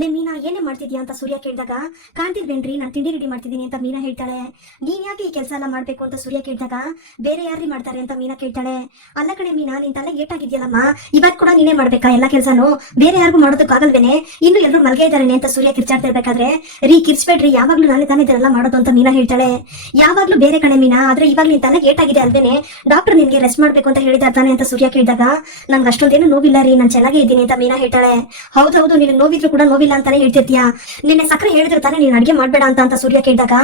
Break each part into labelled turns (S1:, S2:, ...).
S1: ಲೇ, ಮೀನಾ, ಏನೇ ಮಾಡ್ತಿದ್ಯಾ ಅಂತ ಸೂರ್ಯ ಕೇಳಿದಾಗ ಕಾಣ್ತಿದ್ವೇನ್ರಿ ನಾನು ತಿಂಡಿ ರೆಡಿ ಮಾಡ್ತಿದ್ದೀನಿ ಅಂತ ಮೀನಾ ಹೇಳ್ತಾಳೆ. ನೀನ್ ಯಾಕೆ ಈ ಕೆಲಸ ಎಲ್ಲ ಮಾಡ್ಬೇಕು ಅಂತ ಸೂರ್ಯ ಕೇಳಿದಾಗ, ಬೇರೆ ಯಾರ್ರಿ ಮಾಡ್ತಾರೆ ಅಂತ ಮೀನಾ ಕೇಳ್ತಾಳೆ. ಅಲ್ಲ ಕಡೆ ಮೀನಾ, ನಿನ್ ತಲೆ ಏಟಾಗಿದ್ಯಲ್ಲಮ್ಮ, ಇವತ್ ಕೂಡ ನೀನೇ ಮಾಡ್ಬೇಕಾ ಎಲ್ಲಾ ಕೆಲಸನು? ಬೇರೆ ಯಾರಿಗೂ ಮಾಡೋದಕ್ಕಾಗಲ್ವೇನೆ ಇನ್ನು ಎಲ್ಲರೂ ಮಲ್ಗೆ ಇದಾರೇನೆ ಅಂತ ಸೂರ್ಯ ಕಿರ್ಚಾಡ್ತಾ ಇರ್ಬೇಕಾದ್ರೆ, ರೀ, ಕಿರ್ಚ್ಬೇಡ್ರಿ, ಯಾವಾಗ್ಲೂ ನಾನೇ ತಾನೇ ಇದನ್ನೆಲ್ಲ ಮಾಡೋದು ಅಂತ ಮೀನಾ ಹೇಳ್ತಾಳೆ. ಯಾವಾಗ್ಲೂ ಬೇರೆ ಕಡೆ ಮೀನಾ, ಆದ್ರೆ ಇವಾಗ ನಿನ್ ತಲೆ ಆಗಿದೆ ಅಲ್ವೇನೆ? ಡಾಕ್ಟರ್ ನಿನ್ಗೆ ರೆಸ್ಟ್ ಮಾಡ್ಬೇಕು ಅಂತ ಹೇಳಿದ ತಾನೆ ಅಂತ ಸೂರ್ಯ ಕೇಳಿದಾಗ, ನನ್ಗೆ ಅಷ್ಟೊಂದೇನು ನೋವಿಲ್ಲ ರೀ, ನಾನು ಚೆನ್ನಾಗೇ ಇದ್ದೀನಿ ಅಂತ ಮೀನಾ ಹೇಳ್ತಾಳೆ. ಹೌದೌದು ನೀನು ನೋವಿದ್ರು ಕೂಡ ನೋವಿಲ್ಲ ಅಂತಾನೆ ಹೇಳ್ತಿರ್ತೀಯ? ನಿನ್ನೆ ಸಕ್ಕರೆ ಹೇಳಿದ್ರು ತಾನೆ ನೀನು ಅಡಿಗೆ ಮಾಡ್ಬೇಡ ಅಂತ ಅಂತ ಸೂರ್ಯ ಕೇಳಿದಾಗ.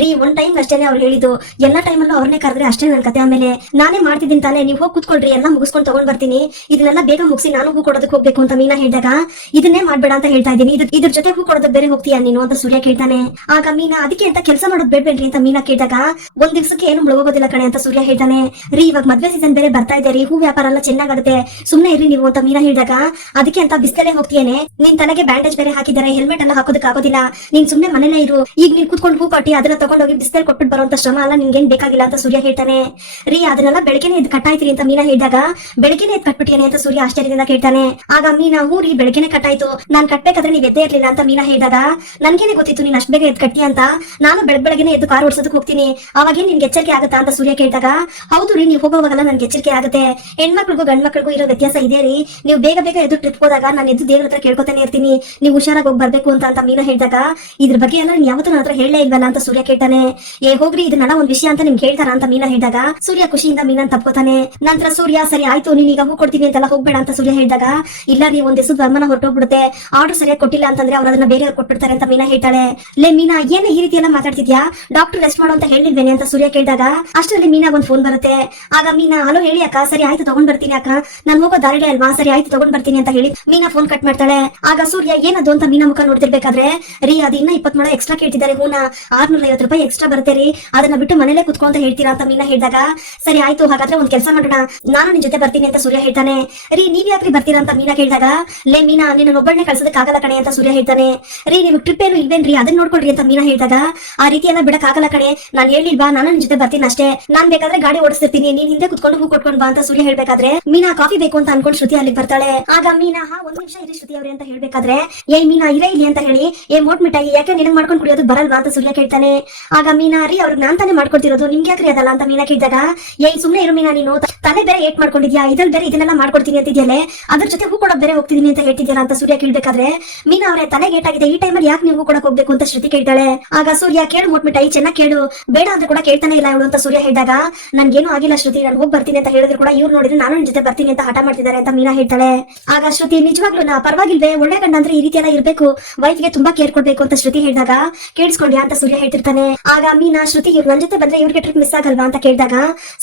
S1: ರೀ, ಒಂದ್ ಟೈಮ್ ಅಷ್ಟೇನೆ ಅವ್ರು ಹೇಳಿದ್ದು. ಎಲ್ಲಾ ಟೈಮಲ್ಲೂ ಅವ್ರನ್ನೇ ಕರೆದ್ರೆ ಅಷ್ಟೇ ನನ್ನ ಕತೆ ಆಮೇಲೆ. ನಾನೇ ಮಾಡ್ತಿದ್ದೀನಿ ತಾನೇ, ನೀವು ಹೋಗಿ ಕೂತ್ಕೊಳ್ರಿ, ಎಲ್ಲ ಮುಗಿಸ್ಕೊಂಡು ತಗೊಂಡ್ ಬರ್ತೀನಿ. ಇದನ್ನೆಲ್ಲ ಬೇಗ ಮುಗಿಸಿ ನಾನು ಹೂ ಕೊಡೋದಕ್ಕೆ ಹೋಗ್ಬೇಕು ಅಂತ ಮೀನಾ ಹೇಳಿದಾಗ. ಇದನ್ನೇ ಮಾಡ್ಬೇಡ ಅಂತ ಹೇಳ್ತಾ ಇದ್ದೀನಿ. ಇದ್ರ ಜೊತೆ ಹೂ ಕೊಡೋದಕ್ಕೆ ಬೇರೆ ಹೋಗ್ತೀಯ ನೀನು ಅಂತ ಸೂರ್ಯ ಕೇಳ್ತಾನೆ. ಆಗ ಮೀನಾ, ಅದಕ್ಕೆ ಅಂತ ಕೆಲಸ ಮಾಡೋದು ಬೇಡ್ಬೇಡ್ರಿ ಅಂತ ಮೀನಾ ಕೇಳಿದಾಗ. ಒಂದ್ ದಿವ್ಸಕ್ಕೆ ಏನು ಮುಳುಗೋದಿಲ್ಲ ಕಣೆ ಅಂತ ಸೂರ್ಯ ಹೇಳ್ತಾನೆ. ರೀ, ಇವಾಗ ಮದ್ವೆ ಸೀಸನ್ ಬೇರೆ ಬರ್ತಾ ಇದೆ ರೀ, ಹೂ ವ್ಯಾಪಾರ ಎಲ್ಲ ಚೆನ್ನಾಗಾಗುತ್ತೆ ಸುಮ್ನೆ ಇರಿ ನೀವು ಅಂತ ಮೀನಾ ಹೇಳಿದಾಗ. ಅದಕ್ಕೆ ಅಂತ ಬಿಸ್ತಲೇ ಹೋಗ್ತೀಯೇನೆ? ನಿನ್ ತನಗೆ ಬ್ಯಾಂಡೇಜ್ ಬೇರೆ ಹಾಕಿದ್ದಾರೆ ಹೆಲ್ಮೆಟ್ ಎಲ್ಲ ಹಾಕೋದಕ್ಕೆ ಆಗೋದಿಲ್ಲ ನೀನ್ ಸುಮ್ನೆ ಮನೇಲೇ ಇರು. ಈಗ ನೀನ್ ಕುತ್ಕೊಂಡು ಹೂ ಕಟ್ಟಿ ಅದನ್ನ ತಗೊಂಡೋಗಿ ಬಿಸ್ತಲ್ ಕೊಟ್ಬಿಟ್ಟು ಬರುವಂತ ಶ್ರಮ ಅಲ್ಲ, ನಿನ್ಗೇನ್ ಬೇಕಾಗಿಲ್ಲ ಅಂತ ಸೂರ್ಯ ಹೇಳ್ತಾನೆ. ರೀ, ಅದನ್ನೆಲ್ಲ ಬೆಳಗ್ಗೆನೆ ಇದು ಕಟ್ಟಾಯ್ತೀರಿ ಅಂತ ಮೀನಾ ಹೇಳಿದಾಗ, ಬೆಳಗ್ಗೆನೆ ಎದ್ದು ಕಟ್ಬಿಟ್ಟಿಯಾನೆ ಅಂತ ಸೂರ್ಯ ಆಶ್ಚರ್ಯದಿಂದ ಕೇಳ್ತಾನೆ. ಆಗ ಮೀನಾ ಹೂ ರೀ, ಬೆಳಗ್ಗೆನೆ ಕಟ್ಟಾಯ್ತು. ನಾನ್ ಕಟ್ಬೇಕಾದ್ರೆ ನೀವ್ ಎದ್ದೇ ಇರ್ಲಿಲ್ಲ ಅಂತ ಮೀನಾ ಹೇಳಿದಾಗ, ನನ್ಗೇನೆ ಗೊತ್ತಿತ್ತು ನೀನ್ ಅಷ್ಟ್ ಬೇಗ ಎದ್ ಕಟ್ಟಿ ಅಂತ. ನಾನು ಬೆಳಗ್ ಬೆಳಗ್ಗೆನೆ ಎದ್ದು ಕಾರ್ ಓಡಿಸೋದಕ್ಕೆ ಹೋಗ್ತೀನಿ. ಅವಾಗೇನ್ ನಿನ್ಗೆ ಎಚ್ಚರಿಕೆ ಆಗುತ್ತಾ ಅಂತ ಸೂರ್ಯ ಕೇಳಿದಾಗ, ಹೌದು ರೀ, ನೀವು ಹೋಗೋವಾಗಲ್ಲ ನನ್ಗೆ ಎಚ್ಚರಿಕೆ ಆಗುತ್ತೆ. ಹೆಣ್ಮಕ್ಳಿಗೂ ಗಂಡ್ ಮಕ್ಳಿಗೂ ಇರೋ ವ್ಯತ್ಯಾಸ ಇದೆ ರೀ. ನೀವು ಬೇಗ ಬೇಗ ಎದ್ದು ಟ್ರಿಪ್ ಹೋದಾಗ ನಾನು ಎದ್ದು ದೇವ್ರ ಹತ್ರ ಕೇಳ್ಕೊತಾನೆ ಇರ್ತೀನಿ. ನೀವು ಹುಷಾರಾಗಿ ಹೋಗಿ ಬರ್ಬೇಕು ಅಂತ ಅಂತ ಮೀನಾ ಹೇಳಿದಾಗ, ಇದ್ರ ಬಗ್ಗೆ ಎಲ್ಲ ನೀನ್ ಯಾವತ್ತೂ ಹತ್ರ ಹೇಳಲೇ ಇಲ್ವಲ್ಲ ಅಂತ ಸೂರ್ಯ ಕೇಳ್ತಾನೆ. ಏ, ಹೋಗ್ರಿ ಇದನ್ನೆಲ್ಲ ಒಂದ್ ವಿಷಯ ಅಂತ ನಿಮ್ಗೆ ಹೇಳ್ತಾರ ಅಂತ ಮೀನಾ ಹೇಳಿದಾಗ, ಸೂರ್ಯ ಖುಷಿಯಿಂದ ಮೀನಾ ತಪ್ಕೋತಾನೆ. ನಂತರ ಸೂರ್ಯ, ಸರಿ ಆಯ್ತು, ನೀನ್ ಈಗ ಹೂ ಕೊಡ್ತೀನಿ ಅಂತೆಲ್ಲ ಹೋಗ್ಬೇಡ ಅಂತ ಸೂರ್ಯ ಹೇಳಿದಾಗ, ಇಲ್ಲ, ನೀವ್ ಒಂದ್ ದಿವಸದ ವರ್ಮನ ಹೊರಟೋಗ್ಬಿಡುತ್ತೆ, ಆರ್ಡರ್ ಸರಿಯಾಗಿ ಕೊಟ್ಟಿಲ್ಲ ಅಂತಂದ್ರೆ ಅವ್ರ ಅದನ್ನ ಬೇರೆ ಕೊಟ್ಬಿಡ್ತಾರೆ ಅಂತ ಮೀನಾ ಹೇಳ್ತಾಳೆ. ಲೇ, ಮೀನಾ, ಏನ್ ಈ ರೀತಿ ಎಲ್ಲ ಮಾತಾಡ್ತಿದ್ಯಾ? ಡಾಕ್ಟರ್ ರೆಸ್ಟ್ ಮಾಡು ಅಂತ ಹೇಳಿಲ್ವೇನೆ ಅಂತ ಸೂರ್ಯ ಕೇಳಿದಾಗ, ಅಷ್ಟರಲ್ಲಿ ಮೀನಾಗ ಒಂದ್ ಫೋನ್ ಬರುತ್ತೆ. ಆಗ ಮೀನಾ, ಹಲೋ, ಹೇಳಿ ಅಕ್ಕ, ಸರಿ ಆಯ್ತು, ತಗೊಂಡ್ ಬರ್ತೀನಿ ಅಕ್ಕ. ನಾನು ಹೋಗೋ ದಾರಿಡೆ ಅಲ್ವಾ? ಸರಿ ಆಯ್ತು, ತಗೊಂಡ್ ಬರ್ತೀನಿ ಅಂತ ಹೇಳಿ ಮೀನಾ ಫೋನ್ ಕಟ್ ಮಾಡ್ತಾಳೆ. ಆಗ ಸೂರ್ಯ, ಏನದು? ಅಂತ ಮೀನಾ ಮುಖ ನೋಡ್ತಿರ್ಬೇಕಾದ್ರೆ, ರೀ, ಅದು ಇನ್ನ ಇಪ್ಪತ್ ಮೊಳ ಎಕ್ಸ್ಟ್ರಾ ಕೇಳ್ತಿದ್ದಾರೆ, ಹೂನ ಆರ್ನೂರ ಐವತ್ತು ರೂಪಾಯಿ ಎಕ್ಸ್ಟ್ರಾ ಬರುತ್ತೆ ರೀ. ಅದನ್ನ ಬಿಟ್ಟು ಮನೇಲೆ ಕುತ್ಕೊಂತ ಹೇಳ್ತೀರಾ ಅಂತ ಮೀನಾ ಹೇಳಿದಾಗ, ಸರಿ ಆಯ್ತು, ಹಾಗಾದ್ರೆ ಒಂದ್ ಕೆಲಸ ಮಾಡೋಣ. ನಾನು ನಿನ್ ಜೊತೆ ಬರ್ತೀನಿ ಅಂತ ಸೂರ್ಯ ಹೇಳ್ತಾನೆ. ರೀ, ನೀವ್ ಯಾಕ್ರಿ ಬರ್ತೀರಾ ಅಂತ ಮೀನಾ ಕೇಳಿದಾಗ, ಲೇ ಮೀನಾ, ನಿನ್ನ ಒಬ್ಬಳನ್ನೇ ಕಳ್ಸೋದಕ್ಕೆ ಆಗಲ್ಲ ಕಣೆ ಅಂತ ಸೂರ್ಯ ಹೇಳ್ತಾನೆ. ರೀ ನಿಮ್ ಟ್ರಿಪ್ ಏನು ಇಲ್ವೇನ್ರಿ ಅದನ್ನ ನೋಡ್ಕೊಳ್ರಿ ಅಂತ ಮೀನಾ ಹೇಳಿದಾಗ, ಆ ರೀತಿ ಎಲ್ಲ ಬಿಡಕ್ ಆಗಲ್ಲ ಕಣೆ. ನಾನು ಹೇಳಿಲ್ವಾ? ನಾನು ನಿನ್ ಜೊತೆ ಬರ್ತೀನಿ ಅಷ್ಟೇ. ನಾನ್ ಬೇಕಾದ್ರೆ ಗಾಡಿ ಓಡಿಸ್ತಿರ್ತೀನಿ. ನೀನ್ ಹಿಂದೆ ಕುತ್ಕೊಂಡು ಹೂ ಕೊಟ್ಕೊಂಡ್ ಬಾ ಅಂತ ಸೂರ್ಯ ಹೇಳ್ಬೇಕಾದ್ರೆ, ಮೀನಾ ಕಾಫಿ ಬೇಕು ಅಂತ ಅನ್ಕೊಂಡು ಶ್ರುತಿ ಅಲ್ಲಿಗೆ ಬರ್ತಾಳೆ. ಆಗ ಮೀನಾ, ಹಾ, ಒಂದ್ ನಿಮಿಷ ಇರಿ ಶ್ರುತಿ ಅವ್ರೆ ಅಂತ ಹೇಳ್ಬೇಕಾದ್ರೆ ಏ ಮೀನಾ, ಇರೇ ಇಲ್ಲಿ ಅಂತ ಹೇಳಿ. ಏ, ಮೋಟ್ ಮಿಠಾಯಿ, ಯಾಕೆ ನಿನಗ್ ಮಾಡ್ಕೊಂಡು ಕುಡಿಯೋದು? ಬರಲ್ವಾ ಅಂತ ಸೂರ್ಯ ಕೇಳ್ತಾನೆ. ಆಗ ಮೀನಾ, ರೀ, ಅವ್ರಿಗೆ ನಾನ್ ತಾನೇ ಮಾಡ್ಕೊಡ್ತಿರೋದು. ನಿಮ್ಗೆ ಯಾಕ್ರಿ ಅದಲ್ಲ ಅಂತ ಮೀನಾ ಕೇಳಿದಾಗ ಏ ಸುಮ್ನೆ ಇರು ಮೀನಾ ನೀನು. ತಲೆ ಬೇರೆ ಏಟ್ ಮಾಡ್ಕೊಂಡಿದ್ಯಾ? ಇದ್ರಲ್ಲಿ ಬೇರೆ ಇದನ್ನೆಲ್ಲ ಮಾಡ್ಕೊಡ್ತೀನಿ ಅಂತಿದ್ಯಲೆ ಅದ್ರ ಜೊತೆ ಹೂ ಕೂಡ ಬೇರೆ ಹೋಗ್ತಿದೀನಿ ಅಂತ ಹೇಳ್ತಿದ್ಯಲ್ಲ ಅಂತ ಸೂರ್ಯ ಕೇಳ್ಬೇಕಾದ್ರೆ, ಮೀನಾ ಅವರೇ, ತಲೆಗೆ ಏಟಾಗಿದೆ. ಈ ಟೈಮಲ್ಲಿ ಯಾಕೆ ನೀವು ಕೂಡ ಹೋಗ್ಬೇಕು ಅಂತ ಶ್ರುತಿ ಕೇಳ್ತಾಳೆ. ಆಗ ಸೂರ್ಯ, ಕೇಳು ಮೋಟ್ ಮಿಠಾಯಿ, ಚೆನ್ನಾಗಿ ಕೇಳು. ಬೇಡ ಅಂತ ಕೂಡ ಕೇಳ್ತಾನೆ ಇಲ್ಲ ಇವಳು ಅಂತ ಸೂರ್ಯ ಹೇಳಿದಾಗ, ನನ್ಗೇನು ಆಗಿಲ್ಲ ಶ್ರುತಿ, ನಾನು ಹೋಗಿ ಬರ್ತೀನಿ ಅಂತ ಹೇಳಿದ್ರು ಕೂಡ ಇವ್ರು ನೋಡಿದ್ರೆ ನಾನು ನಿನ್ ಜೊತೆ ಬರ್ತೀನಿ ಅಂತ ಹಠ ಮಾಡ್ತಿದ್ದಾರೆ ಅಂತ ಮೀನಾ ಹೇಳ್ತಾಳೆ. ಆಗ ಶ್ರುತಿ, ನಿಜವಾಗ್ಲೂ ನಾ ಪರವಾಗಿಲ್ವೇ? ಒಳ್ಳೆ ಗಂಡ ಅಂದ್ರೆ ಈ ರೀತಿ ಎಲ್ಲ ಇರ್ಬೇಕು. ವೈಫ್ಗೆ ತುಂಬಾ ಕೇರ್ ಕೊಡ್ಬೇಕು ಅಂತ ಶ್ರುತಿ ಹೇಳಿದಾಗ, ಕೇಳಿಸ್ಕೊಂಡ್ಯಾ ಅಂತ ಸೂರ್ಯ ಹೇಳ್ತಿರ್ತಾನೆ. ಆಗ ಮೀನಾ, ಶ್ರುತಿ ಇವ್ರು ನನ್ ಜೊತೆ ಬಂದ್ರೆ ಇವ್ರಿಗೆ ಟ್ರಿಪ್ ಮಿಸ್ ಆಗಲ್ವಾ ಅಂತ ಕೇಳಿದಾಗ,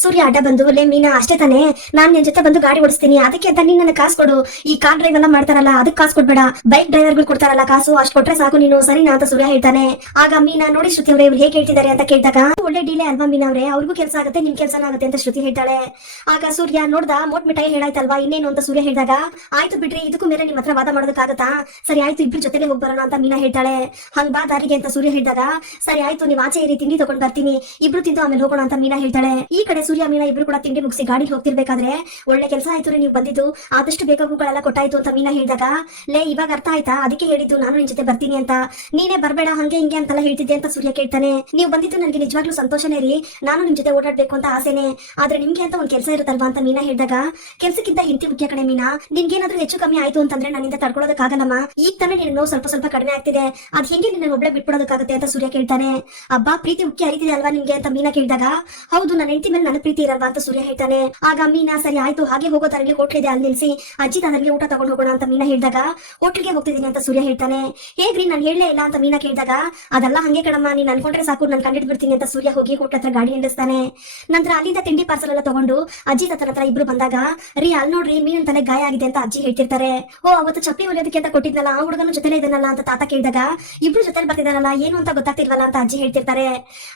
S1: ಸೂರ್ಯ, ಅಡ್ಡ ಬಂದು, ಲೇ ಮೀನಾ, ಅಷ್ಟೇ ತಾನೆ. ನಾನ್ ನಿನ್ ಜೊತೆ ಬಂದು ಗಾಡಿ ಓಡಿಸ್ತೀನಿ. ಅದಕ್ಕೆ ಅಂತ ನೀನ್ ನನ್ನ ಕಾಸು ಕೊಡು. ಈ ಕಾರ್ ಡ್ರೈವ್ ಎಲ್ಲ ಮಾಡ್ತಾರಲ್ಲ ಅದಕ್ಕೆ ಕಾಸು ಕೊಡ್ಬೇಡ. ಬೈಕ್ ಡ್ರೈವರ್ಗಳು ಕೊಡ್ತಾರಲ್ಲ ಕಾಸು, ಅಷ್ಟು ಕೊಟ್ರೆ ಸಾಕು ನೀನು. ಸರಿನಾ? ಅಂತ ಸೂರ್ಯ ಹೇಳ್ತಾನೆ. ಆಗ ಮೀನಾ, ನೋಡಿ ಶ್ರುತಿ ಅವ್ರೆ, ಇವ್ರು ಹೇಗೆ ಹೇಳ್ತಿದ್ದಾರೆ ಅಂತ ಕೇಳಿದಾಗ, ಒಳ್ಳೆ ಡೀಲೇ ಅಲ್ವಾ ಮೀನಾ ಅವ್ರೆ? ಅವ್ರಿಗೂ ಕೆಲಸ ಆಗುತ್ತೆ ನಿಮ್ ಕೆಲಸ ಆಗುತ್ತೆ, ಅಂತ ಶ್ರುತಿ ಹೇಳ್ತಾಳೆ. ಆಗ ಸೂರ್ಯ, ನೋಡ್ದ, ಮೋಟ್ ಮಿಠಾಯಿ ಹೇಳಾಯ್ತಲ್ವಾ? ಇನ್ನೇನು? ಅಂತ ಸೂರ್ಯ ಹೇಳಿದಾಗ, ಆಯ್ತು ಬಿಡ್ರಿ, ಇದಕ್ಕೂ ಮೇಲೆ ನಿಮ್ ಹತ್ರ ವಾದ ಮಾಡೋದಕ್ಕಾಗತ್ತಾ? ಸರಿ ಆಯ್ತು, ಇಬ್ರು ಜೊತೆಗೆ ಹೋಗಿ ಅಂತ ಮೀನಾ ಹೇಳ್ತಾಳೆ. ಹಂಗ್ ಬಾ ದಾರಿಗೆ ಅಂತ ಸೂರ್ಯ ಹೇಳಿದಾಗ, ಸರಿ ಆಯ್ತು, ನೀವ್ ಆಚೆ ಇರಿ ತಿಂಡಿ ತಗೊಂಡ್ ಬರ್ತೀನಿ. ಇಬ್ರು ತಿಂದು ಆಮೇಲೆ ಹೋಗೋಣ ಅಂತ ಮೀನಾ ಹೇಳ್ತಾಳೆ. ಈ ಕಡೆ ಸೂರ್ಯ, ಮೀನಾ ಇಬ್ರು ಕೂಡ ತಿಂಡಿ ಮುಗಿಸಿ ಗಾಡಿ ಹೋಗ್ತಿರ್ಬೇಕಾದ್ರೆ ಒಳ್ಳೆ ಕೆಲಸ ಆಯ್ತು ರೀ, ನೀವು ಬಂದಿದ್ದು. ಆದಷ್ಟು ಬೇಗ ಹೂಗಳೆಲ್ಲ ಕೊಟ್ಟಾಯ್ತು ಅಂತ ಮೀನಾ ಹೇಳ್ದಾಗ, ಲೇ, ಇವಾಗ ಅರ್ಥ ಆಯ್ತಾ? ಅದಕ್ಕೆ ಹೇಳಿದ್ದು ನಾನು ನಿನ್ ಜೊತೆ ಬರ್ತೀನಿ ಅಂತ. ನೀನೇ ಬರ್ಬೇಡ, ಹಂಗೆ ಹಿಂಗೆ ಅಂತೆಲ್ಲ ಹೇಳ್ತಿದ್ದೆ ಅಂತ ಸೂರ್ಯ ಕೇಳ್ತಾನೆ. ನೀವು ಬಂದಿದ್ದು ನನಗೆ ನಿಜವಾಗ್ಲೂ ಸಂತೋಷನೇ ರೀ. ನಾನು ನಿಮ್ ಜೊತೆ ಓಡಾಡ್ಬೇಕು ಅಂತ ಆಸೆನೆ. ಆದ್ರೆ ನಿಮ್ಗೆ ಅಂತ ಒಂದ್ ಕೆಲಸ ಇರುತ್ತಲ್ವಾ? ಅಂತ ಮೀನಾ ಹೇಳಿದಾಗ, ಕೆಲ್ಸಕ್ಕಿಂತ ಹಿಂತಿ ಮುಖ್ಯ ಕಡೆ ಮೀನಾ. ನಿನ್ಗೇನಾದ್ರೂ ಹೆಚ್ಚು ಕಮ್ಮಿ ಆಯ್ತು ಅಂತಂದ್ರೆ ನನ್ನಿಂದ ತಡ್ಕೊಳ್ಳೋದಕ್ಕಾಗಲ್ಲಮ್ಮ ಈಗ ತಾನೇ ನೋವು ಸ್ವಲ್ಪ ಸ್ವಲ್ಪ ಕಡಿಮೆ ಆಗ್ತಿದೆ. ಅದ್ ಹೆಂಗೆ ನಿನ್ನ ಒಬ್ಳೆ ಬಿಟ್ಬಿಡೋದಕ್ಕಾಗುತ್ತೆ ಅಂತ ಸೂರ್ಯ ಕೇಳ್ತಾನೆ. ಅಬ್ಬಾ, ಪ್ರೀತಿ ಉಕ್ಕಿ ಅರಿತಿದೆ ಅಲ್ವಾ ನಿಮ್ಗೆ ಅಂತ ಮೀನಾ ಕೇಳಿದಾಗ? ಹೌದು, ನನ್ನ ಹೆಂಡತಿ ಮೇಲೆ ನನ್ನ ಪ್ರೀತಿ ಇರಲ್ವಾ ಅಂತ ಸೂರ್ಯ ಹೇಳ್ತಾನೆ. ಆಗ ಮೀನಾ, ಸರಿ ಆಯ್ತು, ಹಾಗೆ ಹೋಗೋ ತರಲಿ ಹೋಟ್ಲ್ ಇದೆ ಅಲ್ಲಿ ನಿಲ್ಸಿ. ಅಜ್ಜಿ ತನಗೆ ಊಟ ತಗೊಂಡು ಹೋಗೋಣ ಅಂತ ಮೀನಾ ಹೇಳಿದಾಗ, ಹೋಟ್ಲಿಗೆ ಹೋಗ್ತಿದ್ದೀನಿ ಅಂತ ಸೂರ್ಯ ಹೇಳ್ತಾನೆ. ಹೇಗ್ರಿ, ನಾನು ಹೇಳಲೇ ಇಲ್ಲ ಅಂತ ಮೀನಾ ಕೇಳಿದಾಗ, ಅದೆಲ್ಲ ಹಂಗೆ ಕಣಮ್ಮ, ನೀನ್ ಅನ್ಕೊಂಡ್ರೆ ಸಾಕು, ನಾನು ಕಂಡಿಡ್ ಬಿಡ್ತೀನಿ ಅಂತ ಸೂರ್ಯ ಹೋಗಿ ಹೋಟ್ಲ ಹತ್ರ ಗಾಡಿ ನಿಲ್ಲಿಸ್ತಾನೆ. ನಂತರ ಅಲ್ಲಿಂದ ತಿಂಡಿ ಪಾರ್ಸಲ್ ಎಲ್ಲ ತಗೊಂಡು ಅಜ್ಜಿ ತನ ಹತ್ರ ಇಬ್ರು ಬಂದಾಗ, ರೀ, ಅಲ್ಲಿ ನೋಡ್ರಿ ಮೀನ್ ತಲೆ ಗಾಯ ಆಗಿದೆ ಅಂತ ಅಜ್ಜಿ ಹೇಳ್ತಿರ್ತಾರೆ. ಓ, ಅವತ್ತು ಚಪ್ಪಿ ಹೊಲಿಯೋದಕ್ಕೆ ಅಂತ ಕೊಟ್ಟಿದ್ನಲ್ಲ ಹುಡುಗನ ಜೊತೆಲೇ ಇದನ್ನಲ್ಲ ಅಂತ ತಾತ ಕೇಳಿದಾಗ, ಇಬ್ರು ಜೊತೆಲಿ ಬರ್ತಿದಾರಲ್ಲ ಏನು ಅಂತ ಗೊತ್ತಾಗ್ತಿಲ್ವಲ್ಲ ಅಂತ ಅಜ್ಜಿ ಹೇಳ್ತಿರ್ತಾರೆ.